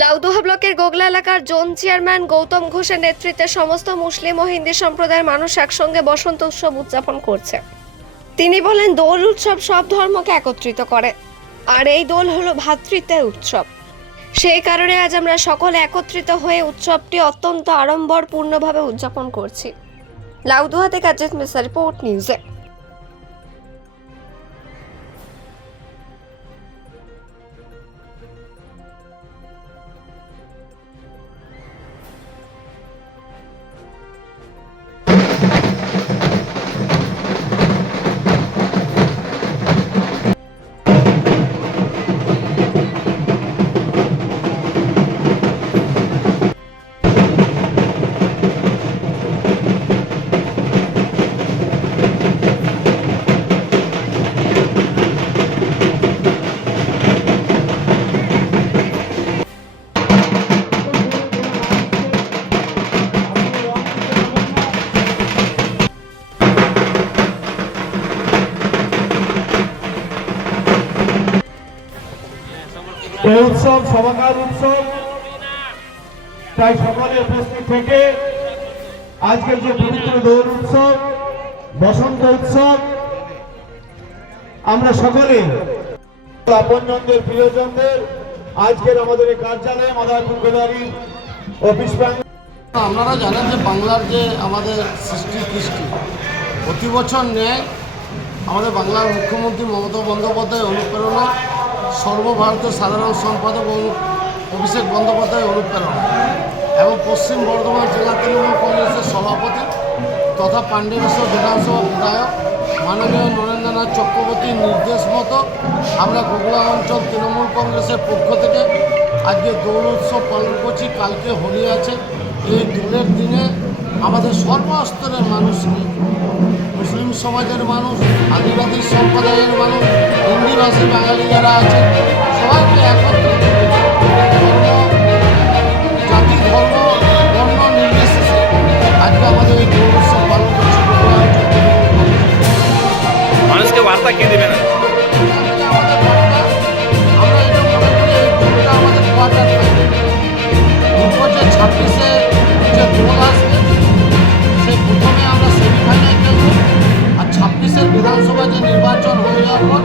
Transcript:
লাউদুহা ব্লকের গোগলা এলাকার zone chairman Gautam ঘোষের নেতৃত্বে সমস্ত মুসলিম ও হিন্দি সম্প্রদায়ের মানুষ একসঙ্গে বসন্ত উৎসব উদযাপন করছে। তিনি বলেন, দোল উৎসব সব ধর্মকে একত্রিত করে, আর এই দোল হলো ভ্রাতৃত্বের উৎসব। সেই কারণে আজ আমরা সকলে একত্রিত হয়ে উৎসবটি অত্যন্ত আড়ম্বরপূর্ণভাবে উদযাপন করছি। লাউদুহা থেকে মিশ্রা রিপোর্ট নিউজে। এই উৎসব সমাকার উৎসব তাই সকলে উপস্থিত থেকে আজকের যে পবিত্র দোল উৎসব, বসন্ত উৎসব, আমরা সকলে আপনজনদের, প্রিয়জনদের, আজকের আমাদের এই কার্যালয়ে মাদারপুর গোদারি অফিস আপনারা জানেন যে বাংলার যে আমাদের সৃষ্টি কৃষ্টি, প্রতি বছর ন্যায় আমাদের বাংলার মুখ্যমন্ত্রী মমতা বন্দ্যোপাধ্যায় অনুপ্রেরণা সর্বভারতীয় সাধারণ সম্পাদক অভিষেক বন্দ্যোপাধ্যায় অনুপ্রেরণা এবং পশ্চিম বর্ধমান জেলা তৃণমূল কংগ্রেসের সভাপতি তথা পাণ্ডেশ্বর বিধানসভা বিধায়ক মাননীয় নরেন্দ্রনাথ চক্রবর্তীর নির্দেশ মতো আমরা গোগলা অঞ্চল তৃণমূল কংগ্রেসের পক্ষ থেকে আজকে দোল উৎসব পালন করছি। কালকে হোলি আছে। এই দোলের দিনে আমাদের সর্বস্তরের মানুষকে মুসলিম সমাজের মানুষ, আদিবাসী সম্প্রদায়ের মানুষ হিন্দিভাষী বাঙালি যারা আছেন সবাইকে একত্রিত জাতি বর্ণ নির্বিশেষে আজকে আমাদের এই গৌরোৎসব পালন মানুষকে বার্তা কে দেবে না? ছাব্বিশে যে দল আসবে সে প্রথমে আমরা সেমিফাইনাল খেলব। আর ছাব্বিশের বিধানসভা যে নির্বাচন হয়ে যাওয়ার পর